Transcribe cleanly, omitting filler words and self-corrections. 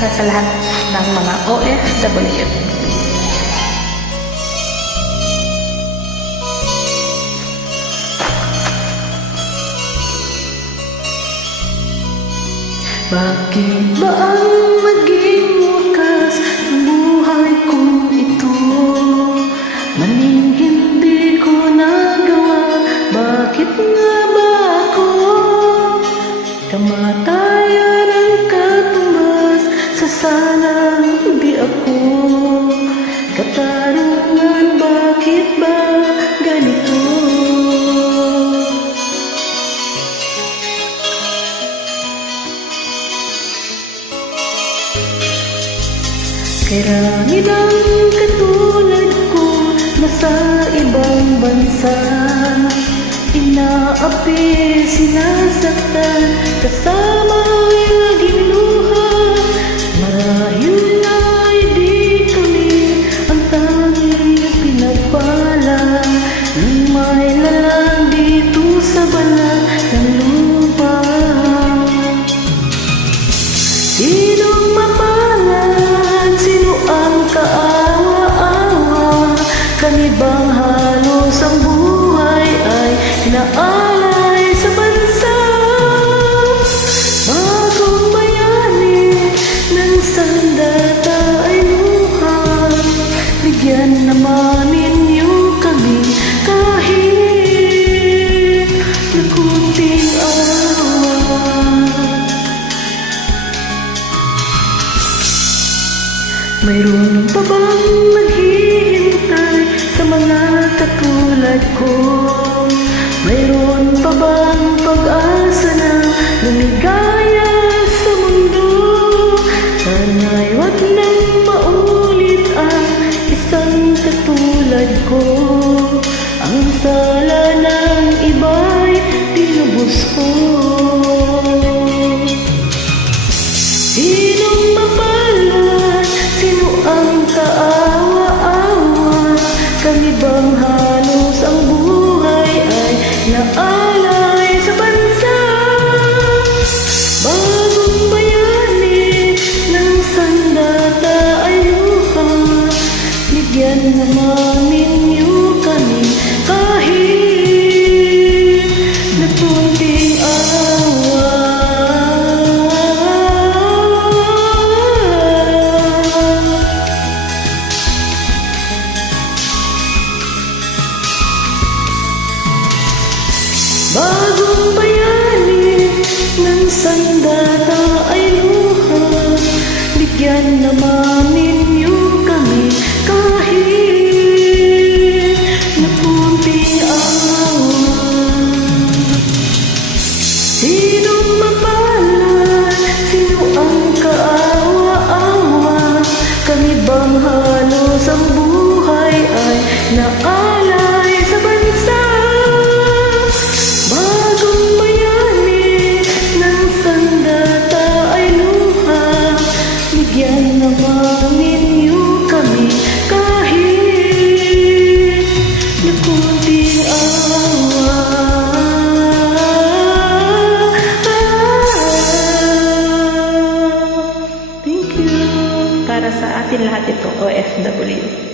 para sa lahat ng mga OFW. Bakit ba ang naging wakas ng buhay kong ito? Maling hindi ko nagawa, bakit nga ba ako? Kamatayan ang katumbas sa sanang hindi ako. Katarungan, bakit ba ganito? Karami ng katulad ko nasa ibang bansa, inaapi, sinasaktan, kasama ay laging luha. Marahil ay di kami ang tanging pinagpala ng may lalang dito sa balat ng lupa. Sinong mapalad? Sino ang kaawa-awa? Kami bang halos ang buhay ay inaalay sa bansa? Bagong bayani ng sandata ay luha. Bigyan naman ninyo kami kahit na kunting awa. Mayroon pa bang naghihintay sa mga katulad ko? Mayroon pa bang pag-asa na lumigaya sa mundo? Sana'y wag nang maulit ang isang katulad ko. Ang sala ng iba'y tinubos ko. Sinong mapalad? Sino ang kaawa-awa? Kami bang halos ang buhay ay naalay sa bansa? Bagong bayani ng sandata ay luha. Bigyan naman ninyo kami kahit na kunting awa. Bagong bayani ng sandata ay luha. Bigyan naman ninyo kami kahit na kunting awa. Sinong mapalad? Sino ang kaawa-awa? Kami bang halos ang buhay ay naalay sa bansa? Bagong bayani ng sandata ay luha. Bigyan naman ninyo kami kahit na kunting awa. Thank you. Para sa atin lahat ito, OFW.